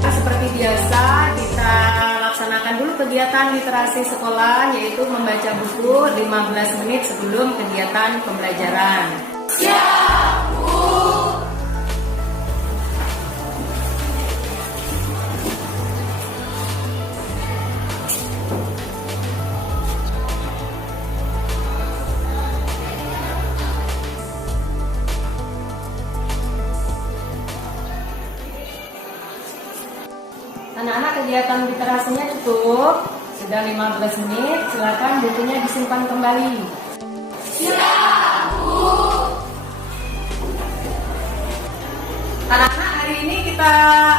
Seperti biasa, kita laksanakan dulu kegiatan literasi sekolah, yaitu membaca buku 15 menit sebelum kegiatan pembelajaran. Siap, Bu! Anak-anak, kegiatan literasinya cukup, sudah 15 menit, silakan bukunya disimpan kembali. Siap, Bu! Anak-anak, hari ini kita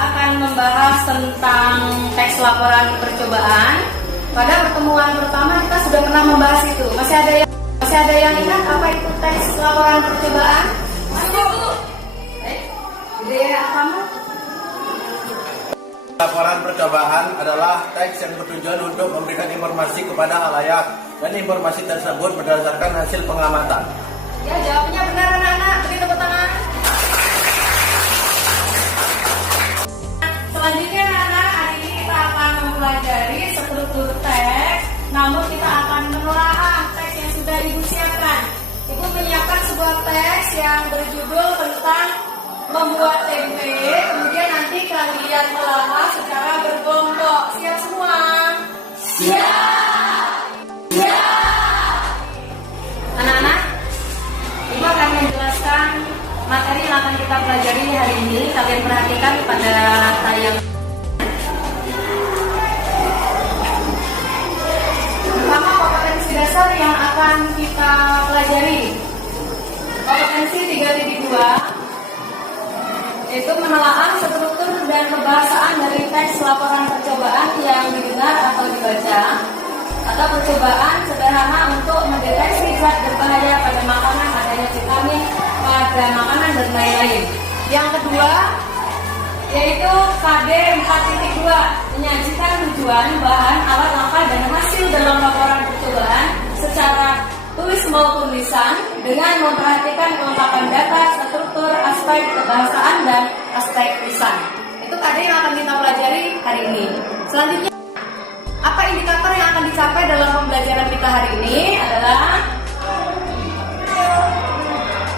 akan membahas tentang teks laporan percobaan. Pada pertemuan pertama kita sudah pernah membahas itu. Masih ada yang ingat apa itu teks laporan percobaan? Masih, Bu. Kamu? Laporan percobaan adalah teks yang bertujuan untuk memberikan informasi kepada khalayak dan informasi tersebut berdasarkan hasil pengamatan. Ya, jawabnya benar anak-anak. Beri tepuk tangan. Selanjutnya anak-anak, hari ini kita akan mempelajari struktur teks. Namun kita akan menelaah teks yang sudah Ibu siapkan. Ibu menyiapkan sebuah teks yang berjudul tentang membuat tempe, kemudian nanti kalian telah secara berkelompok. Siap semua? Siap! Siap! Anak-anak, Ibu akan menjelaskan materi yang akan kita pelajari hari ini. Kalian perhatikan pada tayang. Pertama, kompetensi dasar yang akan kita pelajari. Kompetensi 3.2 yaitu menelaah struktur dan kebahasaan dari teks laporan percobaan yang didengar atau dibaca, atau percobaan sederhana untuk mendeteksi zat berbahaya pada makanan, adanya vitamin pada makanan, dan lain-lain. Yang kedua yaitu KD 4.2, menyajikan tujuan, bahan, alat langkah, dan hasil dalam laporan percobaan secara tulis maupun lisan dengan memperhatikan kelengkapan data, struktur, aspek kebahasaan, dan aspek lisan. Itu KD yang akan kita pelajari hari ini. Selanjutnya, apa indikator yang akan dicapai dalam pembelajaran kita hari ini adalah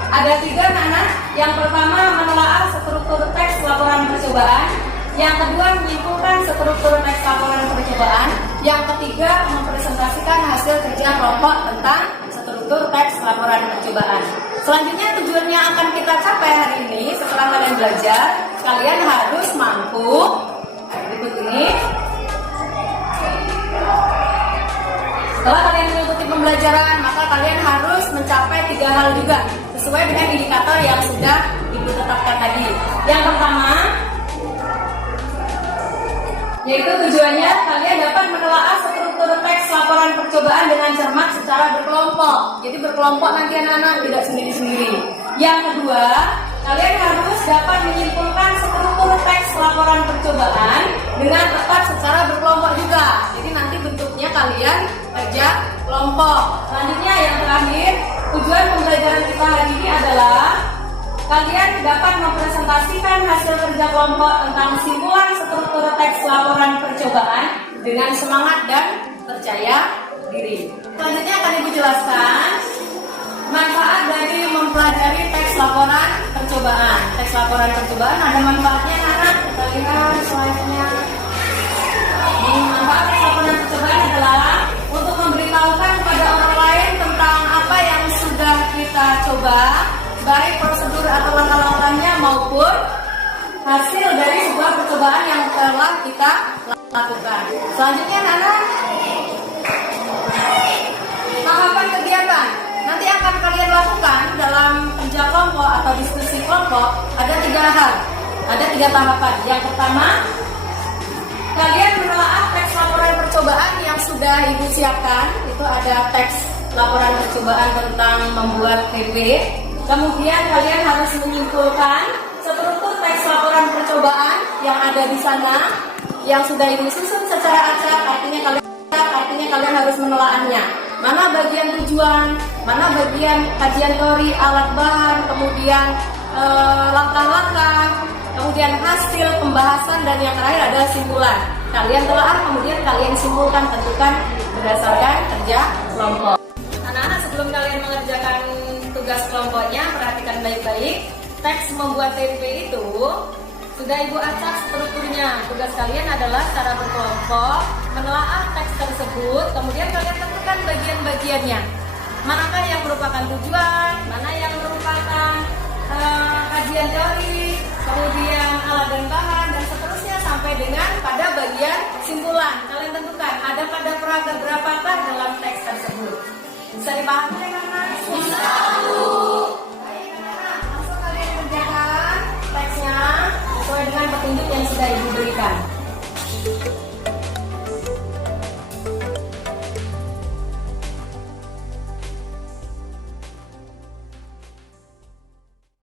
ada 3 anak. Yang pertama, menelaah struktur teks laporan percobaan. Yang kedua, menyimpulkan struktur teks laporan percobaan. Yang ketiga, mempresentasikan hasil kerja kelompok tentang struktur teks laporan percobaan. Selanjutnya, tujuan yang akan kita capai hari ini setelah kalian belajar, kalian harus mampu berikut ini. Setelah kalian mengikuti pembelajaran, maka kalian harus mencapai 3 hal juga sesuai dengan indikator yang sudah Ibu tetapkan tadi. Yang pertama, yaitu tujuannya kalian dapat menelaah struktur teks laporan percobaan dengan cermat secara berkelompok. Jadi berkelompok nanti anak-anak, tidak sendiri-sendiri. Yang kedua, kalian harus dapat menyimpulkan struktur teks laporan percobaan dengan tepat secara berkelompok juga. Jadi nanti bentuknya kalian kerja kelompok. Selanjutnya yang terakhir, tujuan pembelajaran kita hari ini adalah kalian dapat mempresentasikan hasil kerja kelompok tentang simpulan struktur teks laporan percobaan dengan semangat dan percaya diri. Selanjutnya akan Ibu jelaskan manfaat dari mempelajari teks laporan percobaan. Teks laporan percobaan ada manfaatnya anak. Kita lihat slide-nya. Manfaat teks laporan percobaan adalah untuk memberitahukan kepada orang lain tentang apa yang sudah kita coba, baik prosedur atau langkah-langkahnya maupun hasil dari sebuah percobaan yang telah kita lakukan. Selanjutnya anak, tahapan kegiatan nanti akan kalian lakukan dalam kerja kelompok atau diskusi kelompok. Ada 3 hal, ada 3 tahapan. Yang pertama, kalian menelaah teks laporan percobaan yang sudah Ibu siapkan. Itu ada teks laporan percobaan tentang membuat TP. Kemudian kalian harus menyimpulkan struktur teks laporan percobaan yang ada di sana, yang sudah Ibu susun secara acak. Artinya kalian harus menelaahnya. Mana bagian tujuan, mana bagian kajian teori, alat bahan, kemudian langkah-langkah, kemudian hasil pembahasan, dan yang terakhir adalah simpulan. Kalian telaah, kemudian kalian simpulkan, tentukan berdasarkan kerja kelompok. Anak-anak, sebelum kalian mengerjakan tugas kelompoknya, perhatikan baik-baik. Teks membuat TP itu sudah Ibu acak strukturnya. Tugas kalian adalah secara berkelompok menelaah teks tersebut, kemudian kalian tentukan bagian-bagiannya. Manakah yang merupakan tujuan, mana yang merupakan kajian teori, kemudian alat dan bahan, dan seterusnya sampai dengan pada bagian simpulan. Kalian tentukan ada pada paragraf berapakah dalam teks tersebut. Bisa dipahami ya kan? Bisa. Baik anak-anak, langsung kalian kerjakan teksnya sesuai dengan petunjuk yang sudah Ibu beri.